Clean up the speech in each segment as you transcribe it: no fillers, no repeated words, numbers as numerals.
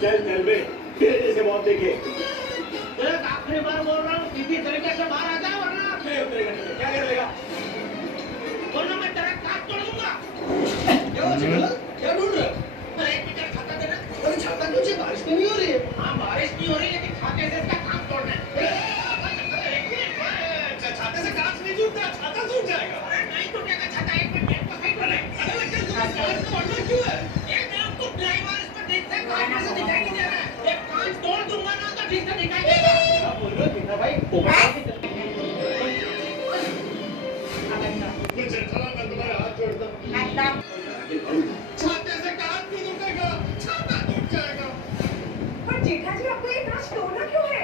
चल चल बे, तेरे जैसे बहुत देखे। आखिरी बार बोल रहा हूँ, सीधी तरीके से बाहर आ जा वरना नहीं उतरेगा नहीं, क्या कर लेगा? वरना मैं तेरा कान तोड़ दूंगा। क्या ढूंढ रहा है? अरे एक मिनट छाता देना। अरे छाता नीचे बारिश तो नहीं हो रही है। हाँ बारिश नहीं हो रही लेकिन छाते से इसका काम तोड़ना है। छाते से कांच नहीं टूटता, छाता टूट जाएगा। अरे नहीं टूटेगा छाता, एक मिनट मेरे को सही बोला है। अरे लेकिन तुम्हें बारिश का बढ़ना क्यों है? ये मैं आपको ड्राइवर इस पर ठीक से कांच में से दिखाई नहीं दे रहा है। एक कांच तोड़ दूंगा ना तो ठीक से दिखाई देगा। क्या बोल रहे हो कितना भाई? ऊपर मुझे चला मैं तुम्हारे हाथ जोड़ता हूँ। छाते से कांच नहीं टूटेगा, छाता टूट जाएगा। पर जेठा जी आपको ये कांच तोड़ना क्यों है?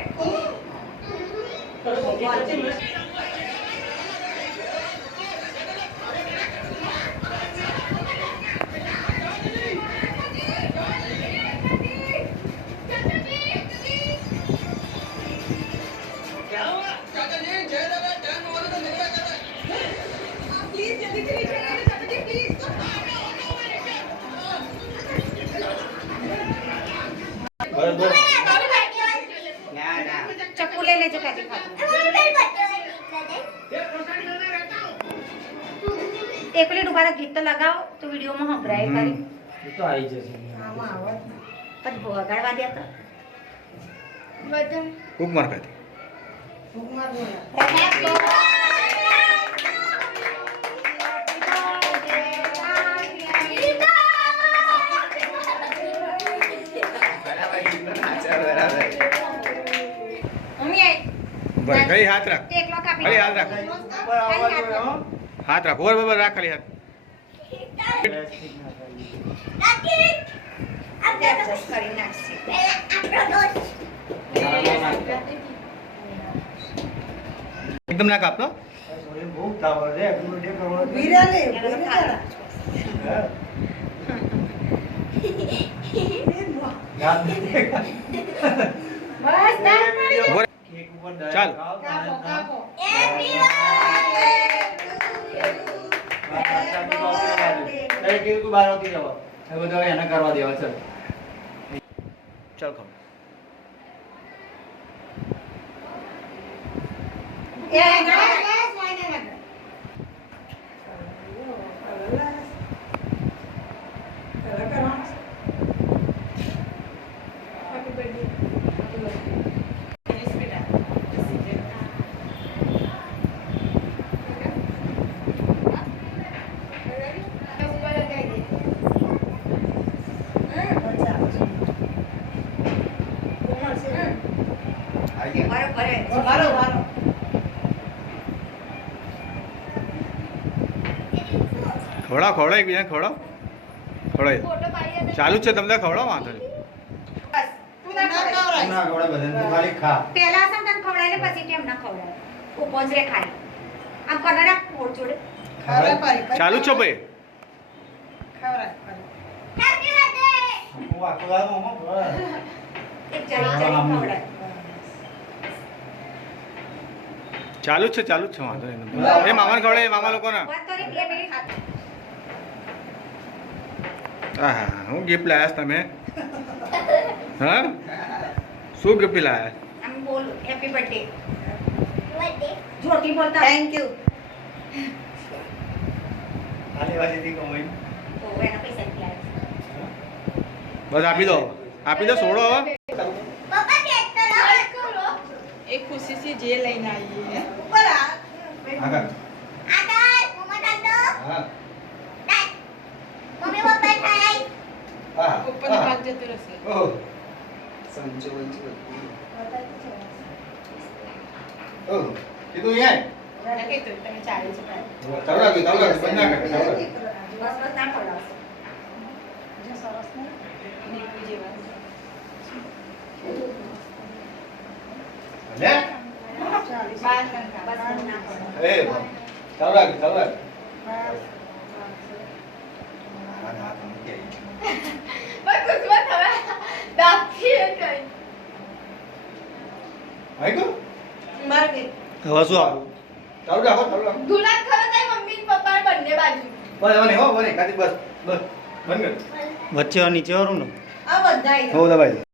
क्या हुआ? चाचा जी जय लगा जय मोहन का निकला जाता है। आप प्लीज जल्दी से नीचे आइए चाचा जी प्लीज। चप्पू ले ले जो कहती ये रोसाड़ी में मैं रहता हूँ। एक प्लेट दोबारा गीत तो लगाओ तो वीडियो में हंभराए કરી એ તો આવી જશે આમાં આવત પણ ભગાડવા દે તો બધા खूप मार खाते મમ્મી આઈ बरं खाली हात राख ટેકલો કાપી ખાલી હાથ રાખ હાથ રાખ ઓર બરાબર રાખ ખાલી હાથ એડજસ્ટ કરી નાખશે એકદમ ના કાપતો બહુ તાવર છે એટલું જે કરવાનું વીરાને યાદ નથી બસ ના પડી ઉભો રહે. કેક ઉપર દયા ચાલ. ખાઓ, કાપો કાપો દરેક કેક તું બહાર આવતી જવા એ બધું હવે એને કરવા દેવા છે ચાલ ખાઓ એ ના બસ વાઈને ના મારો મારો ખવડાવ ખવડાવ એકબીજાને ખવડાવ ખવડાવ ચાલુ જ છે તમને ખવડાવ વાંધો નહીં બસ તું ના ના ખવડાવ. ખવડાય. ના ગોળે બધાને તું ખાલી ખા પહેલા સમ તને ખવડાય ને પછી કેમ ના ખવડાય ઉપોજ રે ખાલી આમ કરનારા પોટ જોડે ખવડાય પારી ચાલુ જ છો ભાઈ ખવડાય પારી હું આખો દાડો મોમાં ખવડાવે. એક જરી ખવડાય ચાલુ જ છે વાંધો નહીં એ મામાને ખવડાય એ મામા લોકોને વાત કરી 2 મિનિટ હા હા હું ગિફ્ટ લાયા છો તમે હા શું ગિફ્ટ લાયા આમ બોલ હેપી બર્થડે જોરથી બોલતા થેન્ક યુ ખાલી વાસીથી કમાઈને. તો એના પૈસા લાવે બસ આપી દો છોડો હવે एक खुशी से जे लेना आई ऊपर आ આગળ. હા. હા. ऊपर હા. भाग जते रसे ઓહ. ઓહ. કીધું અહીંયા ना के तो તમે ચાલે છે ચાલુ રાખજો બંધ ના કરે ચાલુ રાખજો. બસ બસ ના ખવડાવશે જે સરસ ને નીકળી જેવા લે. બાર બસ ના ખવડાવશે એ ચાલુ રાખજો હા હા તમે કે આઈ ગયો માર કે હવે શું આપું ચાલુ રાખો ગુલાબ ખરો તારી મમ્મી ને પપ્પા બંને બાજુ બસ હવે નહીં હો બને ખાલી બસ બંધ કર વચ્ચે નીચે વાળું ને આ બધા હો દબાઈ દો.